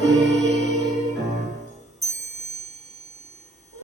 thank mm -hmm. you